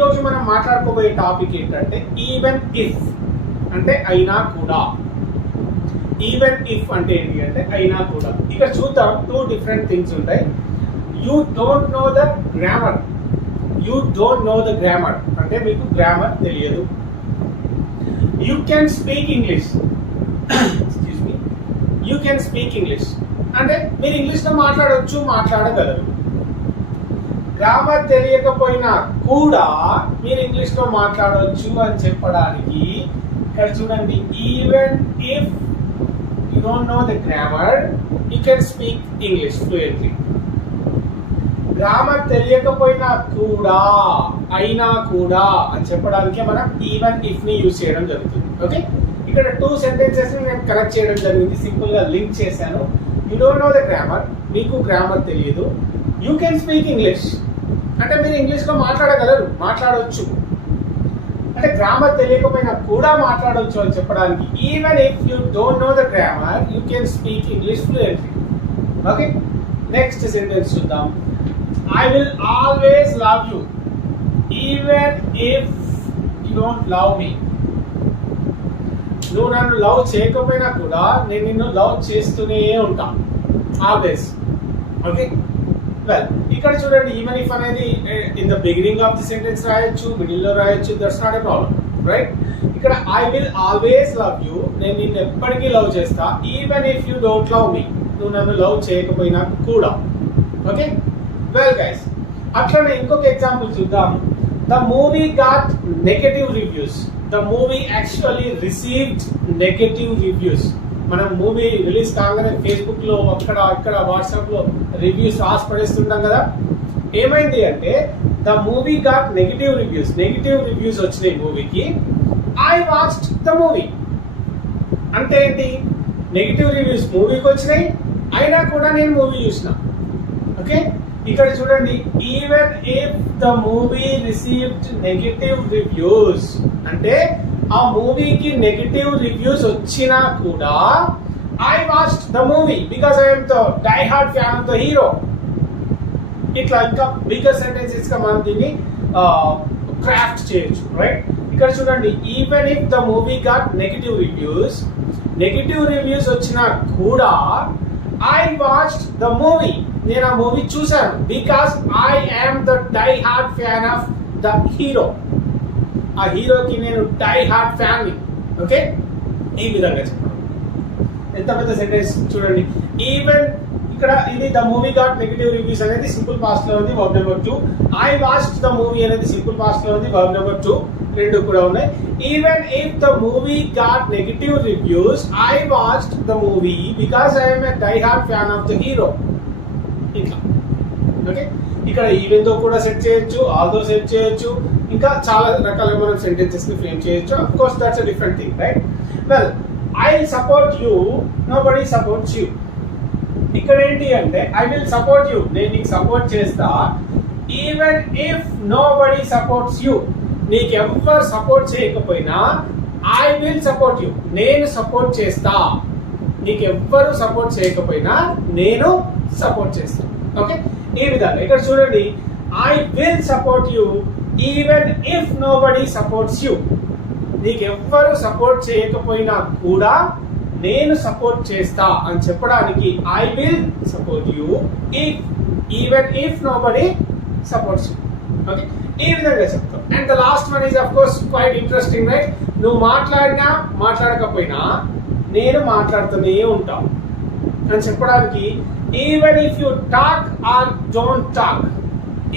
ఈరోజు మనం మాట్లాడుకోబోయే టాపిక్ ఏంటంటే ఈవెన్ ఇఫ్ అంటే అయినా కూడా. ఈవెన్ ఇఫ్ అంటే ఏంటి అంటే అయినా కూడా. ఇక్కడ చూద్దాం టూ డిఫరెంట్ థింగ్స్ ఉంటాయి. You don't know the grammar you don't know the grammar అంటే మీకు గ్రామర్ తెలియదు. యూ కెన్ స్పీక్ ఇంగ్లీష్ మీ యూ కెన్ స్పీక్ ఇంగ్లీష్ అంటే మీరు ఇంగ్లీష్లో మాట్లాడవచ్చు మాట్లాడగలరు. గ్రామర్ తెలియకపోయినా కూడా మీరు ఇంగ్లీష్లో మాట్లాడవచ్చు అని చెప్పడానికి. ఇక్కడ చూడండి even if you don't know the grammar you can speak English fluently grammar తెలియకపోయినా కూడా అయినా కూడా అని చెప్పడానికే మనం ఈవెన్ ఇఫ్ని యూజ్ చేయడం జరుగుతుంది. ఓకే ఇక్కడ టూ సెంటెన్సెస్ని నేను కనెక్ట్ చేయడం జరిగింది. సింపుల్గా లింక్ చేశాను. You don't know the grammar మీకు గ్రామర్ తెలియదు. యూ కెన్ స్పీక్ ఇంగ్లీష్ అంటే మీరు ఇంగ్లీష్లో మాట్లాడగలరు మాట్లాడవచ్చు అంటే గ్రామర్ తెలియకపోయినా కూడా మాట్లాడవచ్చు అని చెప్పడానికి even if you don't know the grammar you can speak English fluently okay next sentence చూద్దాం. I will always love you even if you don't love me నువ్వు నన్ను లవ్ చేయకపోయినా కూడా నేను నిన్ను లవ్ చేస్తూనే ఉంటాను ఆల్వేస్ ఓకే వెల్ ఇక్కడ చూడండి ఈవెన్ ఇఫ్ అనేది in the beginning of the sentence రాయొచ్చు మిడిల్లో రాయొచ్చు that's not a problem right ఇక్కడ I will always love you నేను నిన్ను ఎప్పటికీ లవ్ చేస్తా. Even if you don't love me నువ్వు నన్ను లవ్ చేయకపోయినా కూడా. ఓకే వెల్ గైస్ అట్లనే ఇంకొక ఎగ్జాంపుల్ చూద్దాం. The movie got negative reviews the movie actually received negative reviews మనం మూవీ రిలీజ్ కాగానే ఫేస్బుక్లో అక్కడ ఇక్కడ వాట్సాప్లో రివ్యూస్ రాసి పడేస్తుంటాం కదా. ఏమైంది అంటే the movie got negative reviews negative reviews వచ్చినాయి మూవీకి. ఐ వాచ్డ్ ద మూవీ అంటే ఏంటి? నెగిటివ్ రివ్యూస్ మూవీకి వచ్చినాయి. అయినా కూడా నేను మూవీ చూసిన. ఓకే? ఇక్కడ చూడండి. Even if the movie received negative reviews అంటే ఆ మూవీకి నెగిటివ్ రివ్యూస్ వచ్చినా కూడా I watch the movie because I'm the die hard fan of the hero ఇట్లా ఇంకా బిగ్గర్ సెంటెన్సెస్గా మనం దీన్ని క్రాఫ్ట్ చేయొచ్చు రైట్ ఇక్కడ చూడండి even if the movie got negative reviews negative reviews వచ్చినా కూడా ఐ వాచ్ ద మూవీ నేను ఆ మూవీ చూశాను because I am the die hard fan of the hero ఆ హీరోకి నేను డై హార్ట్ ఫ్యాన్ ఓకే? ఈ విధంగా చెప్పాను. ఎంత పెద్ద సెంటెన్స్ చూడండి. ఈవెన్ ఇక్కడ ఇది the movie got negative reviews అనేది సింపుల్ పాస్ట్లో ఉంది verb number two. I watch the movie అనేది సింపుల్ పాస్ట్లో ఉంది వర్బ్ నెంబర్ టూ. రెండు కూడా ఉన్నాయి. Even if the movie got negative reviews I watch the movie because I'm a die hard fan of the hero ఇట్లా. Okay? ఇక్కడ ఈవెన్తో కూడా సెట్ చేయొచ్చు ఆల్దో సెట్ చేయొచ్చు. ఇంకా చాలా రకాల మనం సెంటెన్సెస్ని ఫ్రేమ్ చేయొచ్చు. Of course that's a different thing right well I support you nobody supports you ఇక్కడ ఏంటి అంటే ఐ విల్ సపోర్ట్ యూ నేను నీకు సపోర్ట్ చేస్తా. Even if nobody supports you నీకు ఎవరు సపోర్ట్ చేయకపోయినా ఐ విల్ సపోర్ట్ యూ నేను సపోర్ట్ చేస్తా. నీకు ఎవ్వరు సపోర్ట్ చేయకపోయినా నేను సపోర్ట్ చేస్తాను ఓకే ఈ విధంగా. ఇక్కడ చూడండి. I will support you even if nobody supports you నీకు ఎవ్వరు సపోర్ట్ చేయకపోయినా కూడా నేను సపోర్ట్ చేస్తా అని చెప్పడానికి I will support you if even if nobody supports you okay ఈ విధంగా చెప్తాం. And the last one is of course quite interesting right నువ్వు మాట్లాడినా మాట్లాడకపోయినా నేను మాట్లాడుతూనే ఉంటాను అని చెప్పడానికి even if you talk or don't talk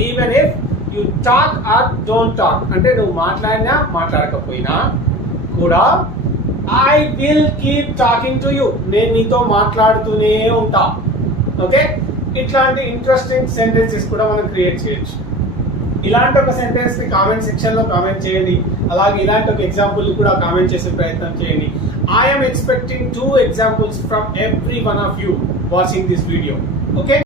even if you talk or don't talk అంటే నువ్వు మాట్లాడినా మాట్లాడకపోయినా కూడా I will keep talking to you నేను నీతో మాట్లాడుతూనే ఉంటా. ఓకే ఇట్లాంటి ఇంట్రెస్టింగ్ సెంటెన్సెస్ కూడా మనం క్రియేట్ చేయొచ్చు. ఇలాంటి ఒక సెంటెన్స్ని కామెంట్ సెక్షన్లో కామెంట్ చేయండి. అలాగే ఇలాంటి ఒక ఎగ్జాంపుల్ కూడా కామెంట్ చేసే ప్రయత్నం చేయండి. I'm expecting two examples from every one of you watching this video okay